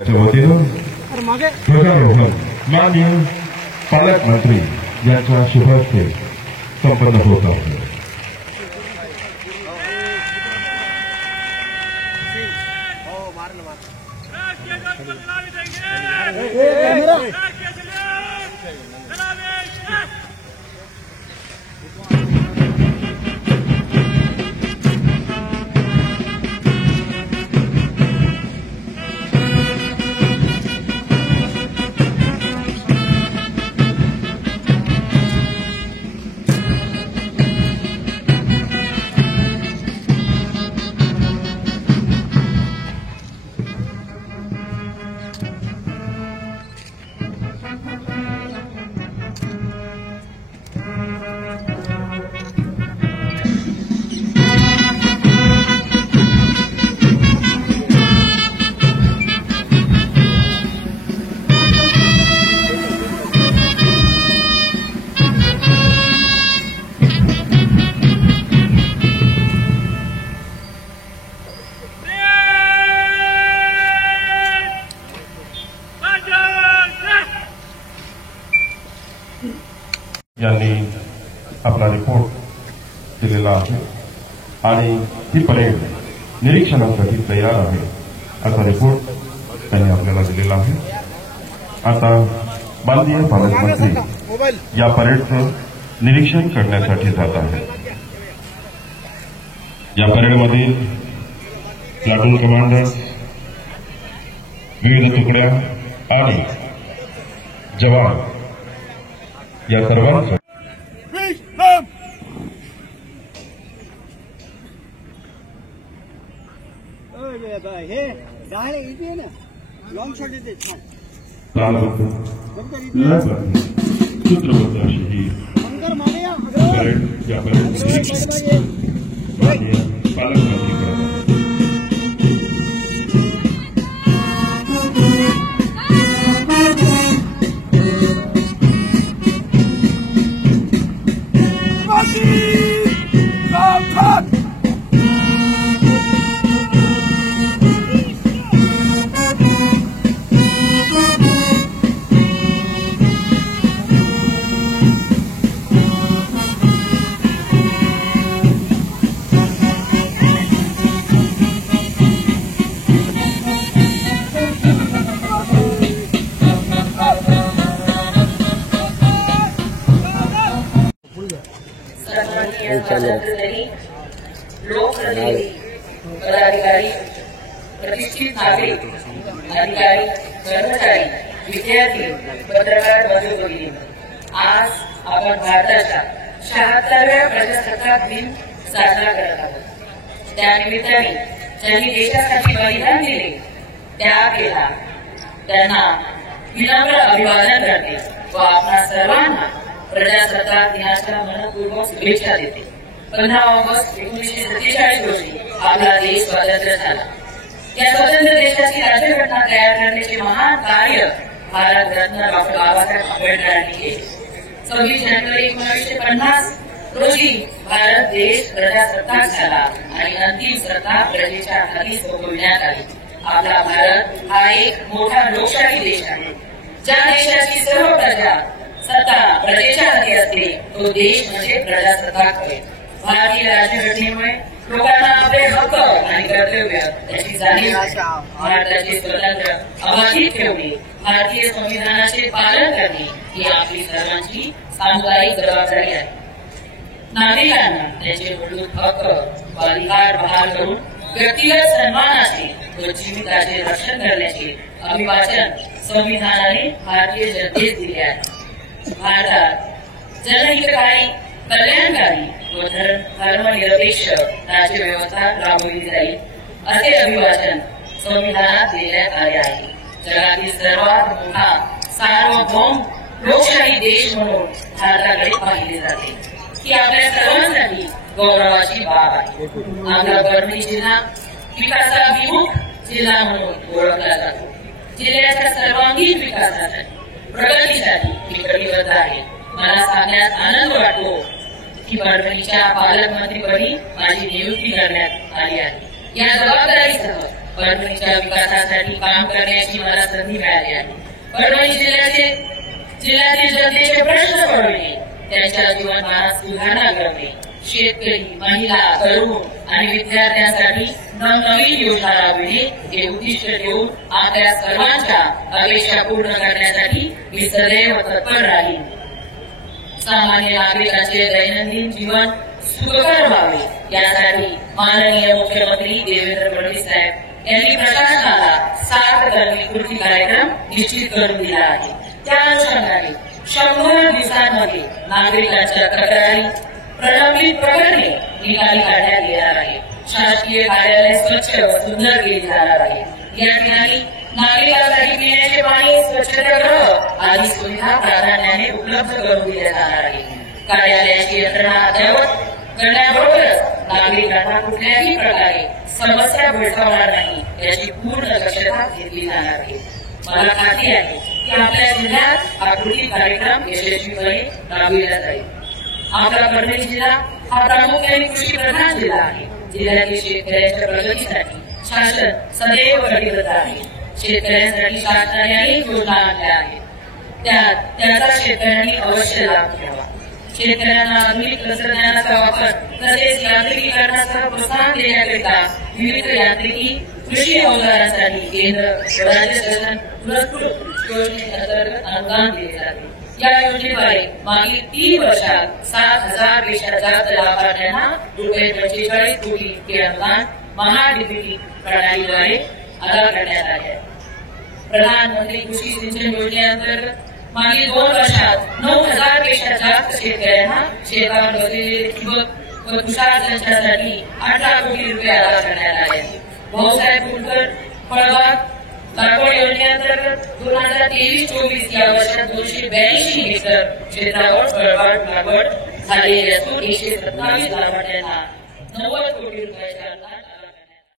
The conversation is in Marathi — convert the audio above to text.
वतीनं ध्वजारोहण माननीय पालकमंत्री यांच्या शुभ हस्ते संपन्न होत आहे. यांनी आपला रिपोर्ट दिलेला आहे आणि ही परेड निरीक्षणासाठी तयार आहे असा रिपोर्ट त्यांनी आपल्याला दिलेला आहे. आता माननीय पालकमंत्री या परेडचं निरीक्षण करण्यासाठी जात आहेत. या परेडमधील प्लाटून कमांडर्स, विविध तुकड्या आणि जवान या सर्वांचं सूत्रबद्ध अशी ही परेड या परेड पालकमंत्री लोकप्रतिनिधी, पदाधिकारी, प्रतिष्ठित नागरिक, अधिकारी, कर्मचारी, विद्यार्थी, पत्रकार बंधू, आज आपण भारताच्या 76व्या प्रजासत्ताक दिन साजरा करत आहोत. त्यानिमित्ताने ज्यांनी देशासाठी बलिदान दिले, त्याग केला, त्यांना विनम्र अभिवादन करते व आपणा सर्वांना प्रजासत्ताक दिनाच्या मनपूर्वक शुभेच्छा देते. 15 ऑगस्ट 1947 रोजी आपला देश स्वतंत्र झाला. या स्वतंत्र देशाची राज्यघटना तयार करण्याचे महान कार्य भारतरत्न डॉ. बाबासाहेब आंबेडकरांनी केले. 26 जानेवारी 1950 रोजी भारत देश प्रजासत्ताक झाला आणि अंतिम सत्ता प्रजेच्या हाती सोपविण्यात आली. आपला भारत हा एक मोठा लोकशाही देश आहे. ज्या देशाची सर्व प्रजा सत्ता प्रजेच्या हाती असते तो देश म्हणजे प्रजासत्ताक होय. भारतीय राज्यघटनेमुळे लोकांना आपले हक्क आणि कर्तव्य याची जाणीव, भारताचे स्वतंत्र अबाधित ठेवणे, भारतीय संविधानाचे पालन करणे ही आपली सर्वांची सामुदायिक जबाबदारी आहे. नागरिकांना त्यांचे मूलभूत हक्क व अधिकार बहाल करून व्यक्तिगत सन्मानाचे व जीविताचे रक्षण करण्याचे अभिवाचन संविधानाने भारतीय जनतेस दिले आहे. भारतात जनहितकारी, कल्याणकारी व धर्मनिरपेक्ष राज्यव्यवस्था राबवली जाईल असे अभिवाचन संविधानात देण्यात आले आहे. जगातील सर्वात मोठा सार्वभौम लोकशाही देश म्हणून भारताकडे पाहिले जाते. ही आपल्या सर्वांसाठी गौरवाची बाब आहे. आपला परभणी जिल्हा विकासाभिमुख जिल्हा म्हणून ओळखला जातो. जिल्ह्याच्या सर्वांगीण विकासासाठी, प्रगतीसाठी मी कटिबद्ध आहे. मला सांगण्यात आनंद वाटतो की परभणीच्या पालकमंत्रीपदी माझी नियुक्ती करण्यात आली आहे. या जबाबदारीसह परभणीच्या विकासासाठी काम करण्याची मला संधी मिळाली आहे. परभणी जिल्ह्यातील जनतेचे प्रश्न सोडवणे, त्यांच्या जीवनमानात सुधारणा करणे, शेतकरी, महिला, तरुण आणि विद्यार्थ्यांसाठी नवनवीन योजना राबविणे हे उद्दिष्ट ठेवून आपल्या सर्वांच्या अपेक्षा पूर्ण करण्यासाठी मी सदैव तत्पर राहील. सामान्य नागरिकांचे दैनंदिन जीवन सुखकर व्हावे यासाठी माननीय मुख्यमंत्री देवेंद्र फडणवीस साहेब यांनी प्रशासनाला 7 कर्मी कृती कार्यक्रम निश्चित करून दिला आहे. त्या अनुषंगाने 100 दिवसांमध्ये नागरिकांच्या तक्रारी, प्रलंबित प्रकरणे निकाली काढण्यात येणार आहे. शासकीय कार्यालय स्वच्छ व सुंदर केली जाणार आहे. या ठिकाणी नागरिकांसाठी पिण्याचे पाणी, स्वच्छतागृह आदी सुविधा प्राधान्याने उपलब्ध करून दिल्या जाणार आहे. कार्यालयाची यंत्रणा अद्ययावत करण्याबरोबरच नागरिकांना कुठल्याही प्रकारे समस्या भेडसावणार नाही याची पूर्ण दक्षता घेतली जाणार आहे. मला खात्री आहे की आपल्या जिल्ह्यात हा कृती कार्यक्रम यशस्वीपणे राबविला जाईल. आपला परभणी जिल्हा हा प्रामुख्याने कृषी प्रधान जिल्हा आहे. जिल्ह्यातील शेतकऱ्यांच्या प्रगतीसाठी शासन सदैव कटिबद्ध आहे. शेतकऱ्यांसाठी शासनाने अनेक योजना आणल्या आहेत. त्याचा शेतकऱ्यांनी अवश्य लाभ घ्यावा. शेतकऱ्यांना आधुनिक तंत्रज्ञानाचा वापर तसेच यांत्रिकीकरणाचा प्रोत्साहन देण्याकरिता विविध यांत्रिकी कृषी अवजारांसाठी केंद्र व राज्य शासन पुरस्कृत योजनेअंतर्गत अनुदान दिले जाते. या योजनेद्वारे मागील 3 वर्षात 7,000 पेक्षा जास्त लाभार्थ्यांना रुपये 45 कोटी इतके अनुदान महाडीबीटी प्रणालीद्वारे अदा करण्यात आले. प्रधानमंत्री कृषी सिंचन योजनेअंतर्गत मागील 2 वर्षात 9,000 पेक्षा जास्त शेतकऱ्यांना शेतावर बसलेले ठिबक व तुषार सिंचनासाठी 18 कोटी रुपये अदा करण्यात आले. भाऊसाहेब फुलकर फळबाग लागवड योजनेअंतर्गत 2023-24 या वर्षात 282 हेक्टर क्षेत्रावर फळबाग लागवड झालेली असून 127 लाभार्थ्यांना 90 कोटी रुपयाचे अनुदान